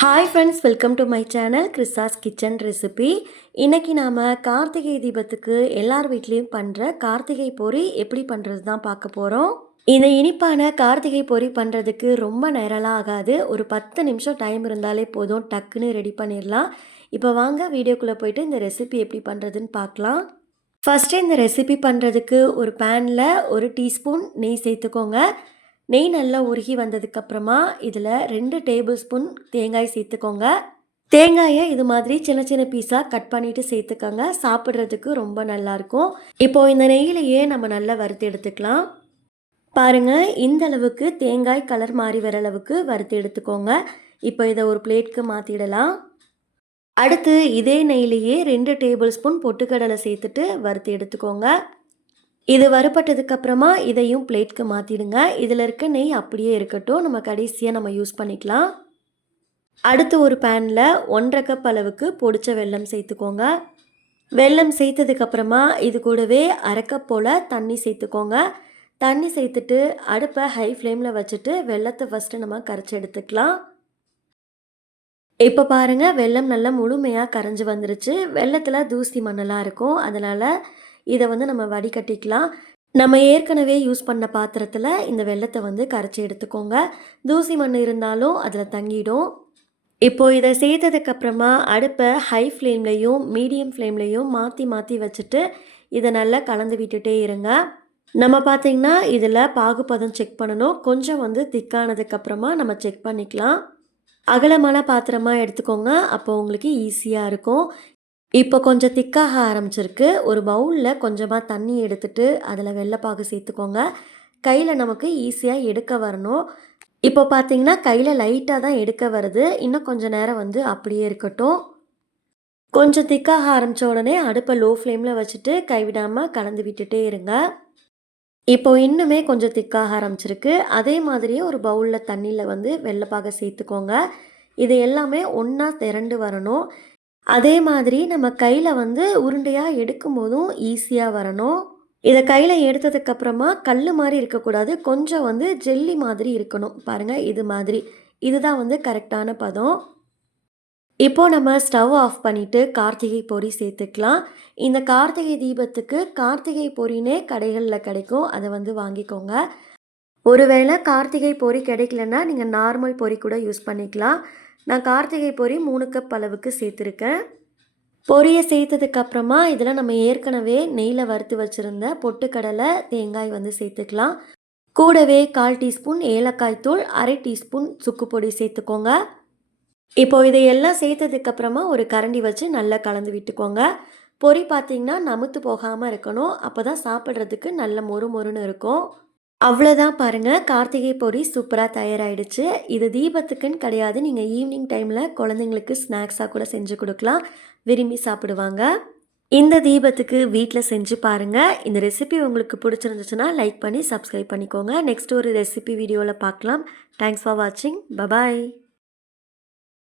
Hi friends welcome to my channel Christa's kitchen recipe இன்றைக்கி நாம் கார்த்திகை தீபத்துக்கு எல்லார் வீட்லேயும் பண்ணுற கார்த்திகை பொரி எப்படி பண்ணுறது தான் பார்க்க போகிறோம் இந்த இனிப்பான கார்த்திகை பொரி பண்ணுறதுக்கு ரொம்ப நேரலாம் ஆகாது. ஒரு பத்து நிமிஷம் டைம் இருந்தாலே போதும். டக்குன்னு ரெடி பண்ணிடலாம். இப்போ வாங்க வீடியோக்குள்ளே போயிட்டு இந்த ரெசிபி எப்படி பண்ணுறதுன்னு பார்க்கலாம். ஃபஸ்ட்டு இந்த ரெசிபி பண்ணுறதுக்கு ஒரு பேனில் ஒரு டீஸ்பூன் நெய் சேர்த்துக்கோங்க. நெய் நல்லா உருகி வந்ததுக்கப்புறமா இதில் ரெண்டு டேபிள் ஸ்பூன் தேங்காய் சேர்த்துக்கோங்க. தேங்காயை இது மாதிரி சின்ன சின்ன பீஸாக கட் பண்ணிவிட்டு சேர்த்துக்கோங்க. சாப்பிட்றதுக்கு ரொம்ப நல்லாயிருக்கும் இப்போது இந்த நெய்யிலையே நம்ம நல்லா வறுத்து எடுத்துக்கலாம். பாருங்கள் இந்த அளவுக்கு தேங்காய் கலர் மாறி வர அளவுக்கு வறுத்து எடுத்துக்கோங்க. இப்போ இதை ஒரு பிளேட்க்கு மாற்றிடலாம் அடுத்து இதே நெய்லேயே ரெண்டு டேபிள் ஸ்பூன் பொட்டுக்கடலை சேர்த்துட்டு வறுத்து எடுத்துக்கோங்க. இது வறுபட்டதுக்கு அப்புறமா இதையும் பிளேட்க்கு மாற்றிடுங்க இதில் இருக்க நெய் அப்படியே இருக்கட்டும். நம்ம கடைசியாக நம்ம யூஸ் பண்ணிக்கலாம். அடுத்து ஒரு பேனில் ஒன்றரை கப் அளவுக்கு பொடிச்ச வெல்லம் சேர்த்துக்கோங்க. வெல்லம் சேர்த்ததுக்கப்புறமா இது கூடவே அரைக்கப் போல் தண்ணி சேர்த்துக்கோங்க. தண்ணி சேர்த்துட்டு அடுப்பை ஹை ஃப்ளேமில் வச்சுட்டு வெள்ளத்தை ஃபஸ்ட்டு நம்ம கரைச்சி எடுத்துக்கலாம். இப்போ பாருங்கள் வெள்ளம் நல்லா முழுமையாக கரைஞ்சி வந்துருச்சு. வெள்ளத்தில் தூசி மண்ணெல்லாம் இருக்கும். அதனால் இதை வந்து நம்ம வடிகட்டிக்கலாம். நம்ம ஏற்கனவே யூஸ் பண்ண பாத்திரத்தில் இந்த வெள்ளத்தை வந்து கரைச்சி எடுத்துக்கோங்க. தூசி மண் இருந்தாலும் அதில் தங்கிடும். இப்போது இதை சேர்த்ததுக்கப்புறமா அடுப்பை ஹை ஃப்ளேம்லேயும் மீடியம் ஃப்ளேம்லேயும் மாற்றி மாற்றி வச்சுட்டு இதை நல்லா கலந்து விட்டுட்டே இருங்க. நம்ம பார்த்திங்கன்னா இதில் பாகுபதம் செக் பண்ணணும். கொஞ்சம் வந்து திக்கானதுக்கப்புறமா நம்ம செக் பண்ணிக்கலாம். அகலமான பாத்திரமாக எடுத்துக்கோங்க. அப்போ உங்களுக்கு ஈஸியாக இருக்கும். இப்போ கொஞ்சம் திக்காக ஆரம்பிச்சிருக்கு. ஒரு பவுலில் கொஞ்சமாக தண்ணி எடுத்துட்டு அதில் வெள்ளைப்பாகு சேர்த்துக்கோங்க. கையில் நமக்கு ஈஸியாக எடுக்க வரணும். இப்போ பார்த்தீங்கன்னா கையில் லைட்டாக தான் எடுக்க வருது. இன்னும் கொஞ்சம் நேரம் வந்து அப்படியே இருக்கட்டும். கொஞ்சம் திக்காக ஆரம்பித்த உடனே அடுப்பை லோ ஃப்ளேமில் வச்சுட்டு கைவிடாமல் கலந்து விட்டுட்டே இருங்க. இப்போ இன்னுமே கொஞ்சம் திக்காக ஆரம்பிச்சிருக்கு. அதே மாதிரியே ஒரு பவுலில் தண்ணியில் வந்து வெள்ளைப்பாக சேர்த்துக்கோங்க. இது எல்லாமே ஒன்றா திரண்டு வரணும். அதே மாதிரி நம்ம கையில் வந்து உருண்டையாக எடுக்கும் போதும் ஈஸியாக வரணும். இதை கையில் எடுத்ததுக்கப்புறமா கல் மாதிரி இருக்கக்கூடாது. கொஞ்சம் வந்து ஜெல்லி மாதிரி இருக்கணும். பாருங்கள் இது மாதிரி. இதுதான் வந்து கரெக்டான பதம். இப்போது நம்ம ஸ்டவ் ஆஃப் பண்ணிவிட்டு கார்த்திகை பொரி சேர்த்துக்கலாம். இந்த கார்த்திகை தீபத்துக்கு கார்த்திகை பொறினே கடைகளில் கிடைக்கும். அதை வந்து வாங்கிக்கோங்க. ஒருவேளை கார்த்திகை பொரி கிடைக்கலன்னா நீங்கள் நார்மல் பொரி கூட யூஸ் பண்ணிக்கலாம். நான் கார்த்திகை பொரி மூணு கப் அளவுக்கு சேர்த்துருக்கேன். பொரியை சேர்த்ததுக்கப்புறமா இதில் நம்ம ஏற்கனவே நெய்யில் வறுத்து வச்சுருந்த பொட்டுக்கடலை தேங்காய் வந்து சேர்த்துக்கலாம். கூடவே கால் டீஸ்பூன் ஏலக்காய் தூள் அரை டீஸ்பூன் சுக்கு பொடி சேர்த்துக்கோங்க. இப்போ இதையெல்லாம் சேர்த்ததுக்கப்புறமா ஒரு கரண்டி வச்சு நல்லா கலந்து விட்டுக்கோங்க. பொரி பார்த்திங்கன்னா நமுத்து போகாமல் இருக்கணும். அப்போ தான் சாப்பிட்றதுக்கு நல்ல மொறு மொறுன்னு இருக்கும். அவ்வளோதான் பாருங்கள் கார்த்திகை பொரி சூப்பராக தயாராகிடுச்சு இது தீபத்துக்குன்னு கிடையாது. நீங்கள் ஈவினிங் டைமில் குழந்தைங்களுக்கு ஸ்நாக்ஸாக கூட செஞ்சு கொடுக்கலாம். விரும்பி சாப்பிடுவாங்க. இந்த தீபத்துக்கு வீட்டில் செஞ்சு பாருங்கள் இந்த ரெசிபி உங்களுக்கு பிடிச்சிருந்துச்சுன்னா லைக் பண்ணி சப்ஸ்கிரைப் பண்ணிக்கோங்க. நெக்ஸ்ட் ஒரு ரெசிபி வீடியோவில் பார்க்கலாம். தேங்க்ஸ் ஃபார் வாட்சிங் பபாய்